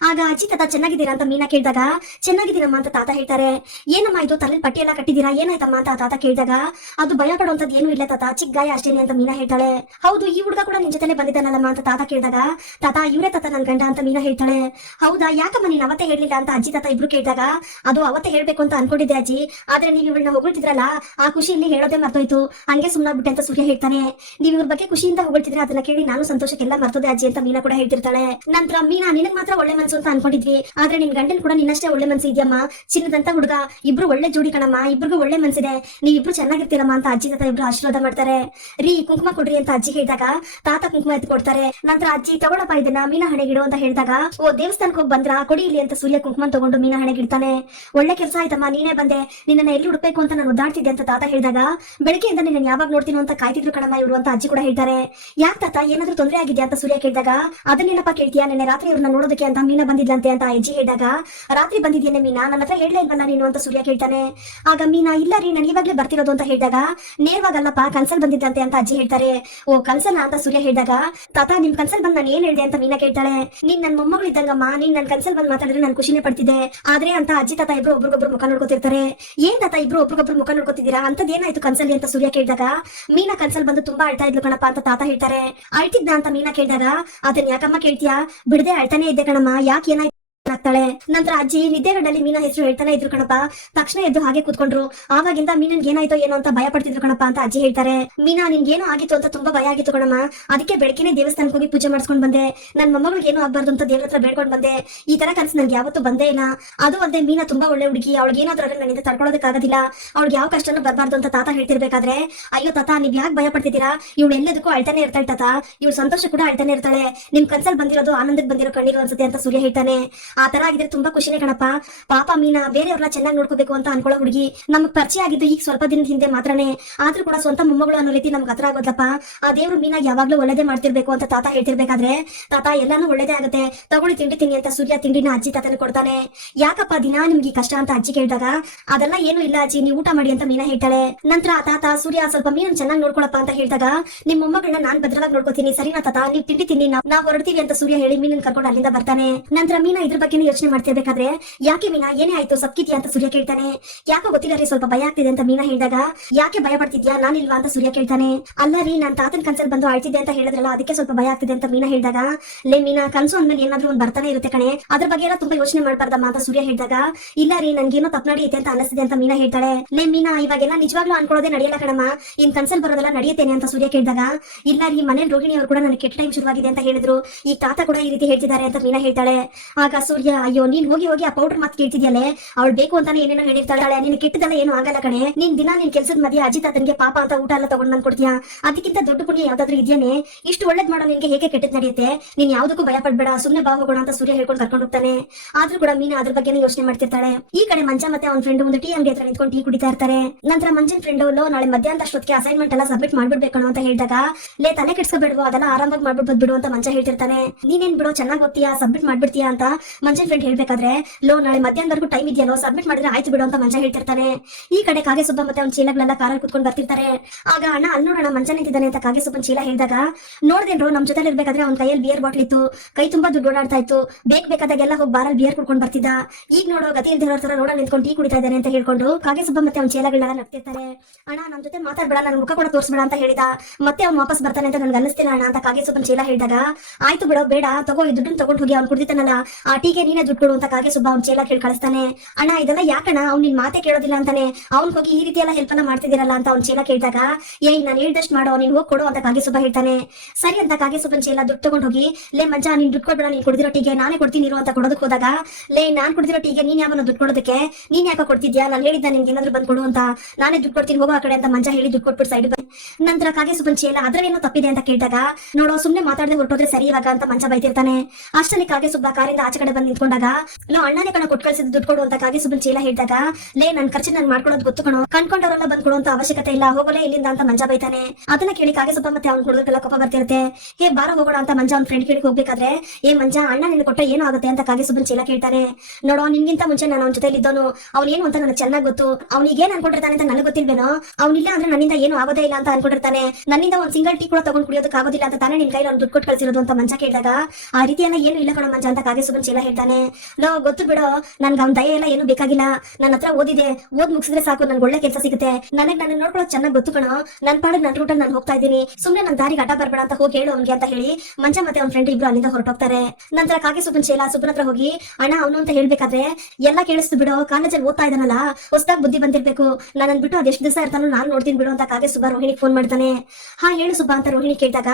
S1: ಆಗ ಅಜ್ಜಿ, ತಾತ ಚೆನ್ನಾಗಿದ್ದೀರಾ ಅಂತ ಮೀನಾ ಕೇಳಿದಾಗ, ಚೆನ್ನಾಗಿದ್ದೀನಮ್ಮ ಅಂತ ತಾತ ಹೇಳ್ತಾರೆ. ಏನಮ್ಮ ಇದು ತಲೆ ಪಟ್ಟಿ ಎಲ್ಲ ಕಟ್ಟಿದ್ದೀರಾ, ಏನಾಯ್ತಮ್ಮ ಅಂತ ತಾತ ಕೇಳಿದಾಗ, ಅದು ಭಯ ಪಡುವಂತದ್ದು ಏನು ಇಲ್ಲ ತಾತ, ಚಿಕ್ಕ ಗಾಯ ಅಷ್ಟೇನೆ ಅಂತ ಮೀನಾ ಹೇಳ್ತಾಳೆ. ಹೌದು, ಈ ಹುಡುಗ ಕೂಡ ನಿನ್ ಜೊತೆಲೆ ಬಂದಿದ್ದಾನಲ್ಲಮ್ಮ ಅಂತ ತಾತ ಕೇಳಿದಾಗ, ತಾತ, ಇವರೇ ತಾತ ನನ್ ಗಂಡ ಅಂತ ಮೀನಾ ಹೇಳ್ತಾಳೆ. ಹೌದಾ, ಯಾಕಮ್ಮ ನೀನ್ ಅವತ್ತೇ ಹೇಳಲಿಲ್ಲ ಅಂತ ಅಜ್ಜಿ, ತಾತ ಇಬ್ರು ಕೇಳಿದಾಗ, ಅದು ಅವತ್ತೇ ಹೇಳ್ಬೇಕು ಅಂತ ಅನ್ಕೊಂಡಿದ್ದೆ ಅಜ್ಜಿ. ಆದ್ರೆ ನೀವು ಇವಳನ್ನ ಹೊಗಳ್ತಿದ್ರಲ್ಲ, ಆ ಖುಷಿಯಲ್ಲಿ ಹೇಳೋದೇ ಮರ್ತೋಯ್ತು ಹಂಗೆ ಸುಮ್ಮನಾಗ್ಬಿಟ್ಟೆ ಅಂತ ಸೂರ್ಯ ಹೇಳ್ತಾನೆ. ನೀವ್ ಇವ್ರ ಯಾಕೆ ಖುಷಿಯಿಂದ ಹೊಗಳ್ತಿದ್ರೆ ಅದನ್ನ ಕೇಳಿ ನಾನು ಸಂತೋಷಕ್ಕೆಲ್ಲ ಮರ್ತದೆ ಅಜ್ಜಿ ಅಂತ ಮೀನಾ ಕೂಡ ಹೇಳ್ತಿರ್ತಾಳೆ. ನಂತರ ಮೀನಾ, ನಿನಗ್ ಮಾತ್ರ ಒಳ್ಳೆ ಮನಸ್ಸು ಅಂತ ಅನ್ಕೊಂಡಿದ್ವಿ. ಆದ್ರೆ ನಿನ್ ಗಂಡನ್ ಕೂಡ ನಿನ್ನಷ್ಟೇ ಒಳ್ಳೆ ಮನ್ಸು ಇದೆಯಮ್ಮ. ಚಿನ್ನದಂತ ಹುಡುಗ. ಇಬ್ರು ಒಳ್ಳೆ ಜೋಡಿ ಕಣಮ್ಮ. ಇಬ್ರಿಗೂ ಒಳ್ಳೆ ಮನ್ಸಿದೆ. ನೀವ್ ಇಬ್ರು ಚೆನ್ನಾಗಿರ್ತೀರಮ್ಮ ಅಂತ ಅಜ್ಜಿ ತಾತ ಇಬ್ರು ಆಶೀರ್ವಾದ ಮಾಡ್ತಾರೆ. ರೀ, ಕುಂಕುಮ ಕೊಡ್ರಿ ಅಂತ ಅಜ್ಜಿ ಹೇಳಿದಾಗ ತಾತ ಕುಂಕುಮ ಎತ್ತು ಕೊಡ್ತಾರೆ. ನಂತರ ಅಜ್ಜಿ, ತಗೊಳಪ್ಪ ಇದನ್ನ ಮೀನಾ ಹಣೆಗಿಡು ಅಂತ ಹೇಳಿದಾಗ, ಓ, ದೇವಸ್ಥಾನಕ್ಕೆ ಹೋಗಿ ಬಂದ್ರ? ಕೊಡಿ ಇಲ್ಲಿ ಅಂತ ಸೂರ್ಯ ಕುಂಕುಮ ತಗೊಂಡು ಮೀನಾ ಹಣೆಗಿಡ್ತಾನೆ ಒಳ್ಳೆ ಕೆಲಸ ಆಯ್ತಮ್ಮ, ನೀನೇ ಬಂದೆ. ನಿನ್ನ ಎಲ್ಲಿ ಹುಡುಕಬೇಕು ಅಂತ ನಾನು ಒದ್ದಾಡ್ತಿದ್ದೆ ಅಂತ ತಾತ ಹೇಳಿದಾಗ, ಬೆಳಗ್ಗೆಯಿಂದ ನಿನ್ನ ಯಾವಾಗ ನೋಡ್ತೀನೋ ಅಂತ ಕಾಯ್ತಿದ್ರು ಕಣಮ್ಮ ಇವರು ಅಂತ ಅಜ್ಜಿ ಕೂಡ ಹೇಳ್ತಾರೆ ಯಾಕೆ ತಾತ? ಏನಾದ್ರೂ ತೊಂದರೆ ಆಗಿದ್ಯಾ ಅಂತ ಸೂರ್ಯ ಕೇಳಿದಾಗ? ಅದನ್ನೇನಪ್ಪ ಕೇಳ್ತೀಯಾ? ನಿನ್ನೆ ರಾತ್ರಿ ಅವ್ರನ್ನ ನೋಡೋದಕ್ಕೆ ಅಂತ ಮೀನಾ ಬಂದಿದ್ಲಂತೆ ಅಂತ ಅಜ್ಜಿ ಹೇಳಿದಾಗ, ರಾತ್ರಿ ಬಂದಿದ್ದೇನೆ ಮೀನಾ? ನನ್ನ ಹತ್ರ ಹೇಳಲೇ ಇಲ್ವಲ್ಲ ನೀನು? ಅಂತ ಸೂರ್ಯ ಕೇಳ್ತಾನೆ. ಆಗ ಮೀನಾ, ಇಲ್ಲ ರೀ, ನಾನು ಇವಾಗ್ಲೇ ಬರ್ತಿರೋದು ಅಂತ ಹೇಳಿದಾಗ, ನೇರವಾಗಲ್ಲಪ್ಪ ಕನ್ಸಲ್ ಬಂದಿದ್ದಂತೆ ಅಂತ ಅಜ್ಜಿ ಹೇಳ್ತಾರೆ. ಓ ಕನ್ಸಲ್ ಅಂತ ಸೂರ್ಯ ಹೇಳಿದಾಗ, ತಾತ, ನಿಮ್ ಕನ್ಸಲ್ ಬಂದ್ ನಾನು ಏನ್ ಹೇಳಿದೆ? ಅಂತ ಮೀನಾ ಕೇಳ್ತಾಳೆ. ನೀನ್ ನನ್ನ ಮೊಮ್ಮಗಳು ಇದ್ದಂಗಮ್ಮ, ನೀನ್ ನನ್ನ ಕನ್ಸಲ್ ಬಂದ್ ಮಾತಾಡಿದ್ರೆ ನಾನು ಖುಷಿನೇ ಪಡ್ತಿದ್ದೆ. ಆದ್ರೆ ಅಂತ ಅಜ್ಜಿ ತಾತ ಇಬ್ರು ಒಬ್ರಿಗೊಬ್ರು ಮುಖ ನೋಡ್ಕೊತಿರ್ತಾರೆ. ಏನ್ ತಾತ ಇಬ್ರು ಒಬ್ರಿಗೊಬ್ರು ಮುಖ ನೋಡ್ಕೊತಿದ್ದೀರಾ? ಅಂತದೇನಾಯ್ತು ಕನ್ಸಲ್ ಅಂತ ಸೂರ್ಯ ಕೇಳಿದಾಗ, ಮೀನಾ ಕನ್ಸಲ್ ಬಂದು ತುಂಬಾ ಅಳ್ತಾ ಇದ್ಲು ಅಂತ ತಾತ ಹೇಳ್ತಾರೆ. ಅಳ್ತಿದ್ನಾ ಅಂತ ಮೀನಾ ಕೇಳಿದಾಗ, ಅದನ್ನ ಯಾಕಮ್ಮ ಕೇಳ್ತೀಯಾ? ಬಿಡದೆ ಅಳ್ತಾನೆ ಇದ್ದೆ ಕಣಮ್ಮ. ಯಾಕೆ ಏನಾಯ್ತು? ಆಗ್ತಾಳೆ ನಂತರ ಅಜ್ಜಿ ನಿದ್ದೆಗಡಲ್ಲಿ ಮೀನಾ ಹೆಸರು ಹೇಳ್ತಾನೆ ಇದ್ರು ಕಣಪ್ಪ. ತಕ್ಷಣ ಎದ್ದು ಹಾಗೆ ಕೂತ್ಕೊಂಡ್ರು. ಆವಾಗಿಂದ ಮೀನನ್ ಏನಾಯ್ತೋ ಏನೋ ಅಂತ ಭಯ ಪಡ್ತಿದ್ರು ಕಣಪ್ಪ ಅಂತ ಅಜ್ಜಿ ಹೇಳ್ತಾರೆ. ಮೀನಾ ನಿನ್ಗೇನೋ ಆಗಿತ್ತು ಅಂತ ತುಂಬಾ ಭಯ ಆಗಿತ್ತು ಕಣಮ್ಮ. ಅದಕ್ಕೆ ಬೆಳಕಿನೇ ದೇವಸ್ಥಾನಕ್ಕೆ ಹೋಗಿ ಪೂಜೆ ಮಾಡ್ಸ್ಕೊಂಡ್ ಬಂದೆ. ನನ್ ಮೊಮ್ಮಗಳಿಗೆ ಏನೋ ಆಗ್ಬಾರ್ದು ಅಂತ ದೇವ್ರ ಹತ್ರ ಬೇಡ್ಕೊಂಡ್ ಬಂದೆ. ಈ ತರ ಕನ್ಸು ನನ್ಗೆ ಯಾವತ್ತೂ ಬಂದೇ ಇಲ್ಲ. ಅದು ಒಂದೇ ಮೀನಾ ತುಂಬಾ ಒಳ್ಳೆ ಹುಡುಗಿ. ಅವಳಿಗೆ ಏನಾದ್ರೂ ಅದ್ರಲ್ಲಿ ನನ್ನಿಂದ ತಡ್ಕೊಳ್ಳೋದಕ್ಕಾಗೋದಿಲ್ಲ ಅವಳಿಗೆ ಯಾವ ಕಷ್ಟನೂ ಬರಬಾರ್ದು ಅಂತ ತಾತ ಹೇಳ್ತಿರ್ಬೇಕಾದ್ರೆ, ಅಯ್ಯೋ ತಾತ, ನೀವ್ ಯಾಕೆ ಭಯ ಪಡ್ತಿದ್ದೀರಾ? ಇವಳು ಎಲ್ಲದಕ್ಕೂ ಅಳ್ತಾನೆ ಇರ್ತಾಳೆ ತಾತ. ಇವಳು ಸಂತೋಷ ಕೂಡ ಅಳ್ತಾನೆ ಇರ್ತಾಳೆ. ನಿಮ್ ಕನ್ಸಲ್ ಬಂದಿರೋದು ಆನಂದಕ್ಕೆ ಬಂದಿರೋ ಕಣ್ಣೀರು ಅನ್ಸುತ್ತೆ ಅಂತ ಸೂರ್ಯ ಹೇಳ್ತಾನೆ. ಆ ತರ ಆಗಿದ್ರೆ ತುಂಬಾ ಖುಷಿನೇ ಕಣಪ್ಪ. ಪಾಪ ಮೀನಾ ಬೇರೆಯವ್ರನ್ನ ಚೆನ್ನಾಗಿ ನೋಡ್ಕೋಬೇಕು ಅಂತ ಅನ್ಕೊಳ್ಳೋ ಹುಡುಗಿ. ನಮ್ಗೆ ಪರಿಚಯ ಆಗಿದ್ದು ಈಗ ಸ್ವಲ್ಪ ದಿನದ ಹಿಂದೆ ಮಾತ್ರನೇ. ಆದ್ರೂ ಕೂಡ ಸ್ವಂತ ಮೊಮ್ಮಗಳು ಅನ್ನೋ ರೀತಿ ನಮ್ಗೆ ಹತ್ರ ಆಗೋದಪ್ಪ. ಆ ದೇವ್ರು ಮೀನಾ ಯಾವಾಗ್ಲೂ ಒಳ್ಳೇದೇ ಮಾಡ್ತಿರ್ಬೇಕು ಅಂತ ತಾತ ಹೇಳ್ತಿರ್ಬೇಕಾದ್ರೆ. ತಾತ ಎಲ್ಲಾನು ಒಳ್ಳೇದೇ ಆಗುತ್ತೆ. ತಗೊಳ್ಳಿ, ತಿಂಡಿ ತಿನ್ನಿ ಅಂತ ಸೂರ್ಯ ತಿಂಡಿನ ಅಜ್ಜಿ ತಾತನ ಕೊಡ್ತಾನೆ. ಯಾಕಪ್ಪ ದಿನ ನಿಮ್ಗೆ ಕಷ್ಟ ಅಂತ ಅಜ್ಜಿ ಕೇಳಿದಾಗ? ಅದೆಲ್ಲ ಏನು ಇಲ್ಲ ಅಜ್ಜಿ, ನೀವು ಊಟ ಮಾಡಿ ಅಂತ ಮೀನಾ ಹೇಳ್ತಾಳೆ. ನಂತರ ಆ ತಾತ, ಸೂರ್ಯ ಸ್ವಲ್ಪ ಮೀನನ್ ಚೆನ್ನಾಗಿ ನೋಡ್ಕೊಳಪ್ಪ ಅಂತ ಹೇಳಿದಾಗ, ನಿಮ್ ಮೊಮ್ಮಗಳನ್ನ ನಾನ್ ಭದ್ರವಾಗಿ ನೋಡ್ಕೋತೀನಿ. ಸರಿನಾ ತಾತ? ನೀವು ತಿಂಡಿ ತಿನ್ನಿ, ನಾವು ಹೊರಡ್ತೀವಿ ಅಂತ ಸೂರ್ಯ ಹೇಳಿ ಮೀನನ್ ಕರ್ಕೊಂಡು ಅಲ್ಲಿಂದ ಬರ್ತಾನೆ. ನಂತರ ಮೀನಾ ಇದ್ರ ಯೋಚನೆ ಮಾಡ್ತಿರ್ಬೇಕಾದ್ರೆ ಯಾಕೆ ಮೀನಾ, ಏನೇ ಆಯ್ತು? ಸಪ್ಕಿದ್ಯಾ ಅಂತ ಸೂರ್ಯ ಕೇಳ್ತಾನೆ. ಯಾಕೋ ಗೊತ್ತಿಲ್ಲ ರೀ ಸ್ವಲ್ಪ ಭಯ ಆಗ್ತಿದೆ ಅಂತ ಮೀನಾ ಹೇಳಿದಾಗ. ಯಾಕೆ ಭಯ ಪಡ್ತಿದ್ಯಾ? ನಾನಿಲ್ವಾ ಅಂತ ಸೂರ್ಯ ಕೇಳ್ತಾನೆ. ಅಲ್ಲ ರೀ, ನಾನು ತಾತನ ಕನ್ಸಲ್ ಬಂದು ಆಳ್ತಿದ್ದೆ ಅಂತ ಹೇಳಿದ್ರಲ್ಲ, ಅದಕ್ಕೆ ಸ್ವಲ್ಪ ಭಯ ಆಗ್ತಿದೆ ಅಂತ ಮೀನಾ ಹೇಳಿದಾಗ. ಲೇ ಮೀನಾ, ಕನ್ಸು ಅಂದ್ಮೇಲೆ ಏನಾದ್ರೂ ಒಂದು ಬರ್ತಾನೆ ಇರುತ್ತೆ ಕಣೆ. ಅದ್ರ ಬಗ್ಗೆ ಎಲ್ಲ ತುಂಬಾ ಯೋಚನೆ ಮಾಡ್ಬಾರ್ದಮ್ಮ ಅಂತ ಸೂರ್ಯ ಹೇಳಿದಾಗ. ಇಲ್ಲ ರೀ ನನ್ಗೇನೋ ತಪ್ಪು ನಡೆಯುತ್ತೆ ಅಂತ ಅನಿಸ್ತಿದೆ ಅಂತ ಮೀನಾ ಹೇಳ್ತಾಳೆ. ಲೇ ಮೀನಾ, ಇವಾಗೆಲ್ಲ ನಿಜವಾಗ್ಲೂ ಅನ್ಕೊಳ್ಳೋದೇ ನಡೆಯಲ್ಲ ಕಣಮ್ಮ. ಇನ್ ಕನ್ಸಲ್ ಬರೋದೆಲ್ಲ ನಡೆಯುತ್ತೇನೆ ಅಂತ ಸೂರ್ಯ ಕೇಳಿದಾಗ. ಇಲ್ಲ ರೀ, ಮನೇಲಿ ರೋಹಿಣಿ ಅವರು ಕೂಡ ನನಗೆ ಕೆಟ್ಟ ಟೈಮ್ ಶುರುವಾಗಿದೆ ಅಂತ ಹೇಳಿದ್ರು. ಈ ತಾತ ಕೂಡ ಈ ರೀತಿ ಹೇಳ್ತಿದ್ದಾರೆ ಅಂತ ಮೀನಾ ಹೇಳ್ತಾಳೆ. ಆಗ ಸೂರ್ಯ, ಅಯ್ಯೋ, ನೀನ್ ಹೋಗಿ ಹೋಗಿ ಆ ಪೌಡರ್ ಮಾತು ಕೇಳ್ತಿದ್ಯಾಲೆ ಅವಳು ಬೇಕು ಅಂತಾನೆ ಏನೇನೋ ಹೇಳಿರ್ತಾಳೆ, ನಿನ್ ಕೆಟ್ಟದಲ್ಲ ಏನು ಆಗಲ್ಲ ಕಣೆ. ನೀನ್ ದಿನ ನಿನ್ ಕೆಲ್ಸದ ಮಧ್ಯೆ ಅಜಿತ್ ಅದನ್ಗೆ ಪಾಪ ಅಂತ ಊಟ ಎಲ್ಲ ತಗೊಂಡ್ ನನ್ ಕೊಡ್ತೀಯಾ ಅದಕ್ಕಿಂತ ದೊಡ್ಡ ಪುಣ್ಯ ಯಾವ್ದಾದ್ರು ಇದೆಯೇನೆ? ಇಷ್ಟು ಒಳ್ಳೇದ್ ಮಾಡೋ ನಿನ್ಗೆ ಹೇಗೆ ಕೆಟ್ಟದ್ ನಡೆಯುತ್ತೆ? ನೀನ್ ಯಾವ್ದಕ್ಕೂ ಭಯ ಪಡ್ಬೇಡ ಸುಮ್ನೆ ಬಾ ಹೋಗೋಣ ಅಂತ ಸೂರ್ಯ ಹೇಳ್ಕೊಂಡು ಕರ್ಕೊಂಡು ಹೋಗ್ತಾನೆ. ಆದ್ರೂ ಕೂಡ ಮೀನಾ ಅದ್ರ ಬಗ್ಗೆನೇ ಯೋಚನೆ ಮಾಡ್ತಿರ್ತಾಳೆ. ಈ ಕಡೆ ಮಂಜ ಮತ್ತೆ ಅವ್ನ ಫ್ರೆಂಡ್ ಒಂದು ಟೀ ಅಂಗಡಿ ಹತ್ರ ನಿಂತ್ಕೊಂಡು ಟೀ ಕುಡಿತಾ ಇರ್ತಾರೆ. ನಂತರ ಮಂಜನ್ ಫ್ರೆಂಡ್ ನಾಳೆ ಮಧ್ಯಾಹ್ನ ಅಷ್ಟೊತ್ತಿಗೆ ಅಸೈನ್ಮೆಂಟ್ ಎಲ್ಲ ಸಬ್ಮಿಟ್ ಮಾಡ್ಬಿಡ್ಬೇಕು ಅಂತ ಹೇಳಿದಾಗ, ಲೇ, ತಲೆ ಕೆಡ್ಸ್ಕೊಬೇಡ್ವು, ಅದೆಲ್ಲ ಆರಾಮಾಗಿ ಮಾಡ್ಬಿಡ್ಬೋದು ಬಿಡು ಅಂತ ಮಂಜ ಹೇಳ್ತಿರ್ತಾನೆ. ನೀನೇನ್ ಬಿಡೋ, ಚೆನ್ನಾಗಿ ಓದ್ತೀಯಾ ಸಬ್ಮಿಟ್ ಮಾಡ್ಬಿಡ್ತೀಯಾ ಅಂತ ಮಂಜನ್ ಫ್ರೆಂಡ್ ಹೇಳ್ಬೇಕಾದ್ರೆ, ಲೋ, ನಾಳೆ ಮಧ್ಯಾಹ್ನವರೆಗೂ ಟೈಮ್ ಇದೆಯಲ್ಲೋ ಸಬ್ಮಿಟ್ ಮಾಡಿದ್ರೆ ಆಯ್ತು ಬಿಡು ಅಂತ ಮಂಜ ಹೇಳ್ತಿರ್ತಾನೆ. ಈ ಕಡೆ ಕಾಗೆ ಸುಬ್ಬ ಮತ್ತೆ ಅವ್ನ ಚೀಲಗಳೆಲ್ಲ ಕಾರಲ್ಲಿ ಕುತ್ಕೊಂಡು ಬರ್ತಿರ್ತಾರೆ. ಆಗ ಅಣ್ಣ ಅಲ್ಲಿ ನೋಡೋಣ ಮಂಜ ನಿಂತಿದ್ದಾನೆ ಅಂತ ಕಾಗೆ ಸುಬ್ಬನ್ ಚೀಲ ಹೇಳಿದಾಗ, ನೋಡ್ದೇನ್ರು, ನಮ್ ಜೊತೆ ಇರ್ಬೇಕಾದ್ರೆ ಅವ್ನ ಕೈಯಲ್ಲಿ ಬಿಯರ್ ಬಾಟ್ಲ್ ಇತ್ತು. ಕೈ ತುಂಬಾ ದುಡ್ಡು ಓಡಾಡ್ತಾ ಇತ್ತು. ಬೇಕ್ ಬೇಕಾದಾಗೆಲ್ಲ ಹೋಗಿ ಬಾರಲ್ಲಿ ಬಿಯರ್ ಕುಡ್ಕೊಂಡು ಬರ್ತಿದ್ದ. ಈಗ ನೋಡೋ, ಗತಿ ಇಲ್ದಿರೋ ತರ ನೋಡ ನಿಂತ್ಕೊಂಡು ಟೀ ಕುಡಿತಾ ಇದ್ದಾನೆ ಅಂತ ಹೇಳ್ಕೊಂಡು ಕಾಗೆ ಸುಬ್ಬ ಮತ್ತೆ ಅವ್ನ ಚೀಲಗಳನ್ನೆಲ್ಲ ನಗ್ತಿರ್ತಾರೆ. ಅಣ್ಣ, ನಮ್ ಜೊತೆ ಮಾತಾಡ್ಬೇಡ ನನ್ನ ಮುಖ ಕೂಡ ತೋರಿಸ್ಬೇಡ ಅಂತ ಹೇಳಿದ. ಮತ್ತೆ ಅವ್ನು ವಾಪಸ್ ಬರ್ತಾನೆ ಅಂತ ನನ್ಗೆ ಅನ್ನಿಸ್ತಿಲ್ಲ ಅಣ್ಣ ಅಂತ ಕಾಗೆ ಸುಬ್ಬನ್ ಚೀಲ ಹೇಳಿದಾಗ, ಆಯ್ತು ಬಿಡೋ, ಬೇಡ, ತಗೋ, ಈ ದುಡ್ಡನ್ನ ತಗೊಂಡು ಹೋಗಿ ಅವ್ನು ಕುಡಿತಾನಲ್ಲ ಆ ಟೀಗೆ ನೀನೇ ದುಡ್ಡು ಕೊಡು ಅಂತ ಕಾಗೆ ಸುಬ್ಬ ಅವ್ನ ಚೀಲ ಕೇಳಿ ಕಳಿಸ್ತಾನೆ. ಅಣ್ಣ, ಇದೆಲ್ಲ ಯಾಕಣ್ಣ? ಅವ್ನು ನಿನ್ ಮಾತೆ ಕೇಳೋದಿಲ್ಲ ಅಂತಾನೆ. ಅವ್ನ್ ಹೋಗಿ ಈ ರೀತಿ ಎಲ್ಲ ಹೆಲ್ಪ್ ಅನ್ನ ಮಾಡ್ತಿದ್ದೀರಲ್ಲ ಅಂತ ಅವ್ನ ಚೇಲ ಕೇಳಿದಾಗ, ಏಯ್, ನಾನು ಹೇಳ್ದಷ್ಟು ಮಾಡೋ, ನೀನ್ ಹೋಗಿ ಕೊಡು ಅಂತ ಕಾಗೆ ಸುಬ್ಬ ಹೇಳ್ತಾನೆ. ಸರಿ ಅಂತ ಕಾಗೆ ಸುಬ್ಬನ್ ಚೇಲ ದುಡ್ಡು ತಗೊಂಡು ಹೋಗಿ, ಲೇ ಮಜ್ಜ ನೀನ್ ದುಡ್ಡು ಕೊಡ್ಬೇಡ, ನೀನ್ ಕುಡಿದಿರೋ ಟೀಗೆ ನಾನೇ ಕೊಡ್ತೀನಿ ಇರು ಅಂತ ಕೊಡೋದಕ್ಕೆ ಹೋದಾಗ, ಲೇ, ನಾನ್ ಕುಡಿದಿರೋ ಟೀಗೆ ನೀನ್ ಯಾವನ ದುಡ್ಡು ಕೊಡೋದಕ್ಕೆ? ನೀನ್ ಯಾಕೆ ಕೊಡ್ತಿದ್ಯಾ? ನಾನು ಹೇಳಿದ್ದ ನಿನ್ಗೆ ಏನಾದ್ರು ಬಂದ್ ಕೊಡು ಅಂತ. ನಾನೇ ದುಡ್ಡು ಕೊಡ್ತೀನಿ, ಹೋಗೋ ಆ ಕಡೆ ಅಂತ ಮಂಜ ಹೇಳಿ ದುಡ್ಡು ಕೊಟ್ಬಿಟ್ಟು ಸೈಡ್ ನಂತರ ಕಾಗೆ ಸುಬ್ಬನ್ ಚೀಲ ಏನೋ ತಪ್ಪಿದೆ ಅಂತ ಕೇಳಿದಾಗ, ನೋಡೋ, ಸುಮ್ನೆ ಮಾತಾಡದೆ ಹೊರಟೋದ್ರೆ ಸರಿ ಇವಾಗ ಅಂತ ಮಂಜ ಬೈತಿರ್ತಾನೆ. ಅಷ್ಟರಲ್ಲಿ ಕಾಗೆ ಸುಬ್ಬ ಕಾರಿಂದ ಆಚೆ ಕಡೆ ಬಂದು ನಿಂತ್ಕೊಂಡಾಗ, ಲೋ, ಅಣ್ಣನೇ ಕಣ, ಕೊಟ್ಟು ಕಳ್ಸಿದ್ ದುಡ್ಡು ಕೊಡು ಅಂತ ಕಾಗೆ ಸುಬ್ಬನ್ ಚೀಲ ಹೇಳಿದಾಗ, ಲೇ, ನನ್ ಖರ್ಚು ನಾನು ಮಾಡ್ಕೊಳೋದು ಗೊತ್ತು ಕಣೋ. ಕಣ್ಕೊಂಡವರೆಲ್ಲ ಬಂದ್ ಕೊಡುವಂತ ಅವಶ್ಯಕತೆ ಇಲ್ಲ. ಹೋಗೋಲೇ ಇಲ್ಲಿಂದ ಅಂತ ಮಂಜ ಬೈತಾನೆ. ಅದನ್ನ ಕೇಳಿ ಕಾಗೆ ಸುಬ್ಬ ಮತ್ತೆ ಅವ್ನ ಹುಡುಗಕ್ಕೆಲ್ಲ ಕೋಪ ಬರ್ತಿರುತ್ತೆ. ಹೇ, ಬಾರ ಹೋಗೋಣ ಅಂತ ಮಂಜ ಅವ್ನ ಫ್ರೆಂಡ್ ಕೇಳಿ ಹೋಗ್ಬೇಕಾದ್ರೆ, ಏ, ಮಂಜ, ಅಣ್ಣ ನಿನ್ನ ಕೊಟ್ಟ ಏನು ಆಗುತ್ತೆ ಅಂತ ಕಾಗೆ ಸುಬ್ಬನ್ ಚೀಲ ಕೇಳ್ತಾನೆ. ನೋಡೋ, ನಿನ್ಗಿಂತ ಮುಂಚೆ ನಾನು ಅವ್ನ ಜೊತೆಲಿ ಇದ್ದವನು ಅವ್ನೇನು ಅಂತ ನನಗೆ ಚೆನ್ನಾಗಿ ಗೊತ್ತು. ಅವ್ನಿಗೆ ಏನ್ ಅನ್ಕೊಂಡಿರ್ತಾನೆ ಅಂತ ನನಗೆ ಗೊತ್ತಿಲ್ವೇನೋ ಅವ್ನಿಲ್ಲ ಅಂದ್ರೆ ನನ್ನಿಂದ ಏನು ಆಗೋದೇ ಇಲ್ಲ ಅಂತ ಅನ್ಕೊಂಡಿರ್ತಾನೆ. ನನ್ನಿಂದ ಒಂದ್ ಸಿಂಗಲ್ ಟೀ ಕೂಡ ತಗೊಂಡ್ ಕುಡಿಯೋದಕ್ಕೆ ಆಗೋದಿಲ್ಲ ಅಂತ ತಾನೇ ನಿನ್ ಕೈಲಿ ಅವ್ನು ದುಡ್ಡು ಕೊಟ್ಟು ಕಳ್ಸಿರೋದು ಅಂತ ಮಂಜ ಕೇಳಿದಾಗ, ಆ ರೀತಿ ಎಲ್ಲ ಏನು ಇಲ್ಲ ಕಣ ಮಂಜ ಅಂತ ಕಾಗೆ ಸುಬ್ಬನ್ ಚೀಲ ಹೇಳ್ತಾನೆ ಲೋ, ಗೊತ್ತು ಬಿಡೋ. ನನ್ಗೆ ಅವ್ನ ದಯ ಎಲ್ಲ ಏನು ಬೇಕಾಗಿಲ್ಲ. ನನ್ನ ಹತ್ರ ಓದಿದೆ. ಓದ್ ಮುಗಿಸಿದ್ರೆ ಸಾಕು. ನನ್ಗೆ ಒಳ್ಳೆ ಕೆಲಸ ಸಿಗುತ್ತೆ. ನನಗೆ ನನ್ನ ನೋಡ್ಕೊಳ್ಳೋದು ಚೆನ್ನಾಗಿ ಗೊತ್ತು ಕಣೋ. ನನ್ ಪಾಡಿಗೆ ನನ್ನ ರೂಟಲ್ಲಿ ನಾನು ಹೋಗ್ತಾ ಇದ್ದೀನಿ. ಸುಮ್ನೆ ನನ್ನ ದಾರಿಗೆ ಅಡ್ಡ ಬರ್ಬೇಡ ಅಂತ ಹೋಗಿ ಹೇಳು ಅವ್ನಿಗೆ ಅಂತ ಹೇಳಿ ಮಂಜ ಮತ್ತೆ ಅವ್ನ ಫ್ರೆಂಡ್ ಇಬ್ರು ಅಲ್ಲಿಂದ ಹೊರಟೋಗ್ತಾರೆ. ನಂತರ ಕಾಗೆ ಸುಬ್ಬನ್ ಚೇಲ ಸುಬ್ಬನ ಹತ್ರ ಹೋಗಿ, ಅಣ್ಣ, ಅವನು ಅಂತ ಹೇಳ್ಬೇಕಾದ್ರೆ ಎಲ್ಲ ಕೇಳಿಸ್ತು ಬಿಡೋ. ಕಾಲೇಜಲ್ಲಿ ಓದ್ತಾ ಇದ್ದಾನಲ್ಲ. ಹೊಸದಾಗಿ ಬುದ್ಧಿ ಬಂದಿರ್ಬೇಕು. ನನ್ನ ಬಿಟ್ಟು ಅದೆಷ್ಟು ದಿವಸ ಇರ್ತಾನೋ ನಾನು ನೋಡ್ತೀನಿ ಬಿಡು ಅಂತ ಕಾಗೆ ಸುಬ್ಬ ರೋಹಿಣಿ ಫೋನ್ ಮಾಡ್ತಾನೆ. ಹಾ, ಹೇಳು ಸುಬ್ಬ ಅಂತ ರೋಹಿಣಿ ಕೇಳಿದಾಗ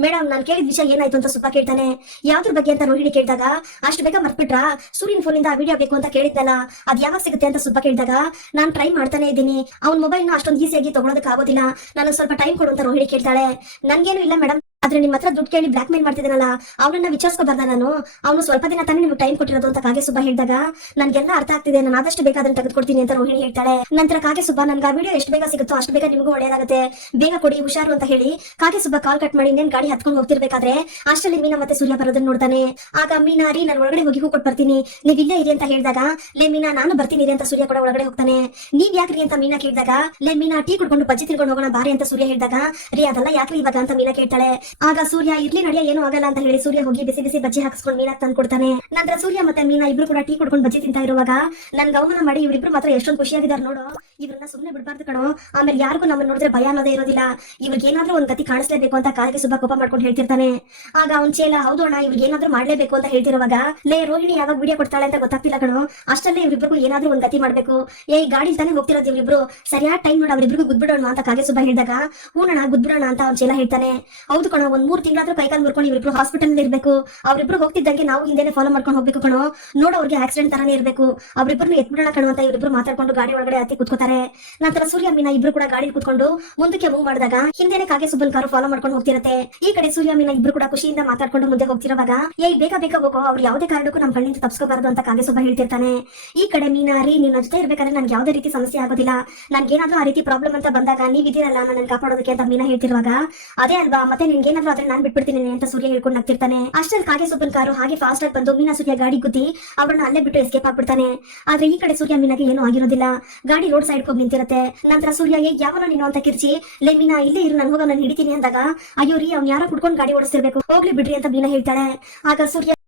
S1: ಮೇಡಮ್ ನಾನು ಕೇಳಿದ ವಿಷಯ ಏನಾಯ್ತು ಅಂತ ಸುಬ್ಬ ಕೇಳ್ತಾನೆ. ಯಾವ್ದ್ರ ಬಗ್ಗೆ ಅಂತ ರೋಹಿಣಿ ಕೇಳಿದಾಗ, ಅಷ್ಟು ಬೇಗ ಮರ್ತ್ಬಿಟ್ರ? ಸೂರ್ಯನ್ ಫೋನಿಂದ ಆ ವಿಡಿಯೋ ಬೇಕು ಅಂತ ಕೇಳಿದ್ದಲ್ಲ ಅದ್ ಯಾವಾಗ ಸಿಗುತ್ತೆ ಅಂತ ಸುಬ್ಬ ಕೇಳಿದಾಗ ನಾನ್ ಟ್ರೈ ಮಾಡ್ತಾನೆ ಇದ್ದೀನಿ. ಮೊಬೈಲ್ನ ಅಷ್ಟೊಂದು ಈಸಿಯಾಗಿ ತಗೊಳೋದಕ್ಕೆ ಆಗೋದಿಲ್ಲ. ನಾನು ಸ್ವಲ್ಪ ಟೈಮ್ ಕೊಡು ಅಂತ ರೋಹಿಣಿ ಕೇಳ್ತಾಳೆ. ನನ್ಗೇನು ಇಲ್ಲ ಮೇಡಮ್ ಆದ್ರೆ ನಿಮ್ಮ ಹತ್ರ ದುಡ್ಡು ಕೇಳಿ ಬ್ಲಾಕ್ ಮೇಲ್ ಮಾಡ್ತಿದ್ದಾನಲ್ಲ ಅವನನ್ನ ವಿಚಾರಿಸ್ಕೋಬಾರ್ದ ನಾನು? ಅವನು ಸ್ವಲ್ಪ ದಿನ ತಾನೇ ನಿಮ್ಗೆ ಟೈಮ್ ಕೊಟ್ಟಿರೋದು ಅಂತ ಕಾಗೆ ಸುಬ್ಬ ಹೇಳಿದಾಗ, ನನ್ಗೆಲ್ಲ ಅರ್ಥ ಆಗ್ತಿದೆ, ನಾನು ಆದಷ್ಟು ಬೇಕಾದ್ರೆ ತೆಗೆದುಕೊಡ್ತೀನಿ ಅಂತ ರೋಹಿಣಿ ಹೇಳ್ತಾಳೆ. ನಂತರ ಕಾಗೆ ಸುಬ್ಬ, ನನ್ಗೆ ಆ ವಿಡಿಯೋ ಎಷ್ಟು ಬೇಗ ಸಿಗುತ್ತೋ ಅಷ್ಟು ಬೇಗ ನಿಮಗೂ ಒಳ್ಳೆಯದಾಗುತ್ತೆ ಬೇಗ ಕೊಡಿ, ಹುಷಾರು ಅಂತ ಹೇಳಿ ಕಾಗೆ ಸುಬ್ಬ ಕಾಲ್ ಕಟ್ ಮಾಡಿ ಇನ್ನೇನು ಗಾಡಿ ಹತ್ಕೊಂಡು ಹೋಗ್ತಿರ್ಬೇಕಾದ್ರೆ, ಅಷ್ಟರಲ್ಲಿ ಮೀನಾ ಮತ್ತೆ ಸೂರ್ಯ ಬರೋದನ್ನ ನೋಡ್ತಾನೆ. ಆಗ ಮೀನಾ, ರೀ, ನಾನು ಒಳಗಡೆ ಹೋಗಿ ಹೂ ಕೊಟ್ಟು ಬರ್ತೀನಿ. ನೀವ್ ಇಲ್ಲೇ ಇರಿ ಅಂತ ಹೇಳಿದಾಗ, ಲೇ ಮೀನಾ, ನಾನು ಬರ್ತೀನಿ ಅಂತ ಸೂರ್ಯ ಕೂಡ ಒಳಗಡೆ ಹೋಗ್ತಾನೆ. ನೀವ್ ಯಾಕ್ರಿ ಅಂತ ಮೀನಾ ಕೇಳಿದಾಗ, ಲೇ ಮೀನಾ, ಟೀ ಕುಡ್ಕೊಂಡು ಬಜ್ಜಿ ತಿನ್ಕೊಂಡು ಹೋಗೋಣ ಬಾರಿ ಅಂತ ಸೂರ್ಯ ಹೇಳಿದಾಗ, ರೀ, ಅದೆಲ್ಲ ಯಾಕ್ರಿ ಇವಾಗ ಅಂತ ಮೀನಾ ಕೇಳ್ತಾಳೆ. ಆಗ ಸೂರ್ಯ, ಇರ್ಲಿ ನಡೆಯ, ಏನು ಆಗಲ್ಲ ಅಂತ ಹೇಳಿ ಸೂರ್ಯ ಹೋಗಿ ಬಿಸಿ ಬಿಸಿ ಬಜ್ಜಿ ಹಾಕಿಸ್ಕೊಂಡು ಮೀನಾ ತಂದು ಕೊಡ್ತಾನೆ ನಂತರ ಸೂರ್ಯ ಮತ್ತೆ ಮೀನಾ ಇಬ್ರು ಕೂಡ ಟೀ ಕುಡ್ಕೊಂಡು ಬಜ್ಜಿ ತಿಂತಾ ಇರುವಾಗ ನನ್ ಗೌನ ಮಾಡಿ ಇವ್ರಿಬ್ರು ಮಾತ್ರ ಎಷ್ಟೊಂದು ಖುಷಿಯಾಗಿದ್ದಾರೆ ನೋಡು. ಇವ್ರನ್ನ ಸುಮ್ಮನೆ ಬಿಡಬಾರ್ದು ಕಣೋ. ಆಮೇಲೆ ಯಾರಿಗೂ ನಮ್ಮನ್ನ ನೋಡಿದ್ರೆ ಭಯ ಅನ್ನೋದೇ ಇರೋದಿಲ್ಲ. ಇವ್ರಿಗೆ ಏನಾದ್ರೂ ಒಂದ್ ಗತಿ ಕಾಣಿಸ್ಲೇಬೇಕು ಅಂತ ಕಾಲಿಗೆ ಸುಬ್ಬ ಕೋಪ ಮಾಡ್ಕೊಂಡು ಹೇಳ್ತಿರ್ತಾನೆ. ಆಗ ಅವ್ನ್ ಚೇಲ ಹೌದು ಅಣ್ಣ, ಇವ್ರಿಗೆ ಏನಾದ್ರೂ ಮಾಡ್ಲೇಬೇಕು ಅಂತ ಹೇಳ್ತಿರುವಾಗ, ಲೇ, ರೋಹಿಣಿ ಯಾವಾಗ ವಿಡಿಯೋ ಕೊಡ್ತಾಳೆ ಅಂತ ಗೊತ್ತಾಗ್ತಿಲ್ಲ ಕಣೋ. ಅಷ್ಟಲ್ಲೇ ಇವ್ರಿಬ್ರಿಗೂ ಏನಾದ್ರೂ ಒಂದ್ ಗತಿ ಮಾಡ್ಬೇಕು. ಏ ಗಾಡಿ ತಾನೇ ಹೋಗ್ತಿರೋದು ಇವ್ರಿಬ್ರು. ಸರಿಯಾದ ಟೈಮ್ ನೋಡಿ ಅವ್ರಿಬ್ರಿಗೂ ಗುದ್ಬಿಡೋಣ ಅಂತ ಕಾಗೆ ಸುಬ್ಬ ಹೇಳಿದಾಗ, ಹೂನಣ್ಣ, ಗುದ್ಬಿಡೋಣ ಅಂತ ಅವ್ನ ಚೇಲ ಹೇಳ್ತಾನೆ. ಹೌದು ಒಂದ್ ಮೂರ್ ತಿಂಗಳಾದ್ರೂ ಕೈಕಾಲ್ ಮುರ್ಕೊಂಡು ಇವ್ರಿಬ್ರು ಹಾಸ್ಪಿಟಲ್ ಇರ್ಬೇಕು. ಅವ್ರಿಬ್ರು ಹೋಗ್ತಿದ್ದಂಗೆ ನಾವು ಹಿಂದೆನೆ ಫಾಲೋ ಮಾಡ್ಕೊಂಡು ಹೋಗ್ಬೇಕು ಕಣೋ. ನೋಡು, ಅವ್ರಿಗೆ ಆಕ್ಸಿಡೆಂಟ್ ತರಾನೇ ಇರ್ಬೇಕು. ಅವ್ರಿಬ್ರು ಎತ್ಬಿಡೋಣ ಕಣೋ ಅಂತ ಇವ್ರಿಬ್ರು ಮಾತಾಡ್ಕೊಂಡು ಗಾಡಿ ಒಳಗಡೆ ಹತ್ತಿ ಕುತ್ಕೋತಾರೆ. ನಂತರ ಸೂರ್ಯ ಮೀನ ಇಬ್ರು ಕೂಡ ಗಾಡಿ ಕುತ್ಕೊಂಡು ಮುಂದಕ್ಕೆ ಮೂವ್ ಮಾಡಿದಾಗ ಹಿಂದೆನೆ ಕಾಗೆ ಸುಬ್ಬನ್ ಕಾರು ಫಾಲೋ ಮಾಡ್ಕೊಂಡು ಹೋಗ್ತಿರತ್ತೆ. ಈ ಕಡೆ ಸೂರ್ಯ ಮೀನ ಇಬ್ರು ಕೂಡ ಖುಷಿಯಿಂದ ಮಾತಾಡ್ಕೊಂಡು ಮುಂದೆ ಹೋಗ್ತಿರುವಾಗ ಏ ಬೇಗ ಬೇಗ ಹೋಗೋ, ಅವ್ರು ಯಾವುದೇ ಕಾರಣಕ್ಕೂ ನಮ್ಮ ಕಣ್ಣಿಂದ ತಪ್ಸ್ಕೋಬಾರದು ಅಂತ ಕಾಗೆ ಸುಬ್ಬ ಹೇಳ್ತಿರ್ತಾನೆ. ಈ ಕಡೆ ಮೀನಾ, ರೀ ನಿನ್ನ ಜೊತೆ ಇರ್ಬೇಕಾದ್ರೆ ನನ್ಗೆ ಯಾವುದೇ ರೀತಿ ಸಮಸ್ಯೆ ಆಗೋದಿಲ್ಲ. ನನ್ಗೇನಾದ್ರೂ ಆ ರೀತಿ ಪ್ರಾಬ್ಲಮ್ ಅಂತ ಬಂದಾಗ ನೀವ್ ಇದೀರಲ್ಲ ನನ್ನ ಕಾಪಾಡೋದಕ್ಕೆ ಅಂತ ಮೀನಾ ಹೇಳ್ತಿರುವಾಗ, ಅದೇ ಅಲ್ವಾ, ಮತ್ತೆ ನಿನ್ಗೇನಾದ್ರೂ ಆದ್ರೆ ನಾನ್ ಬಿಟ್ಬಿಡ್ತೀನಿ ಅಂತ ಸೂರ್ಯ ಹೇಳ್ಕೊಂಡು ನಗ್ತಿರ್ತಾನೆ. ಅಷ್ಟಲ್ಲಿ ಕಾಗೆ ಸುಬ್ಬನ್ ಕಾರು ಹಾಗೆ ಫಾಸ್ಟ್ ಆಗಿ ಬಂದು ಮೀನಾ ಸೂರ್ಯ ಗಾಡಿ ಗುದ್ದಿ ಅವ್ರನ್ನ ಅಲ್ಲೇ ಬಿಟ್ಟು ಎಸ್ಕೇಪ್ ಆಗ್ಬಿಡ್ತಾನೆ. ಆದ್ರೆ ಈ ಕಡೆ ಸೂರ್ಯ ಮೀನಾಗೆ ಏನು ಆಗಿರೋದಿಲ್ಲ. ಗಾಡಿ ರೋಡ್ ಸೈಡ್ ಹೋಗಿ ನಿಂತಿರುತ್ತೆ. ನಂತರ ಸೂರ್ಯ ಏ ಯಾವನೋ ನೀನು ಅಂತ ಕಿರ್ಚಿ, ಲೇ ಮೀನಾ, ಇಲ್ಲೇ ಇರು, ನಾನು ಹೋಗ, ನಾನು ಹಿಡಿತೀನಿ ಅಂದಾಗ, ಅಯ್ಯೋ ರೀ, ಅವ್ನ ಯಾರೋ ಕುಡ್ಕೊಂಡು ಗಾಡಿ ಓಡಿಸಿರ್ಬೇಕು ಹೋಗ್ಲಿ ಬಿಡ್ರಿ ಅಂತ ಮೀನಾ ಹೇಳ್ತಾಳೆ. ಆಗ ಸೂರ್ಯ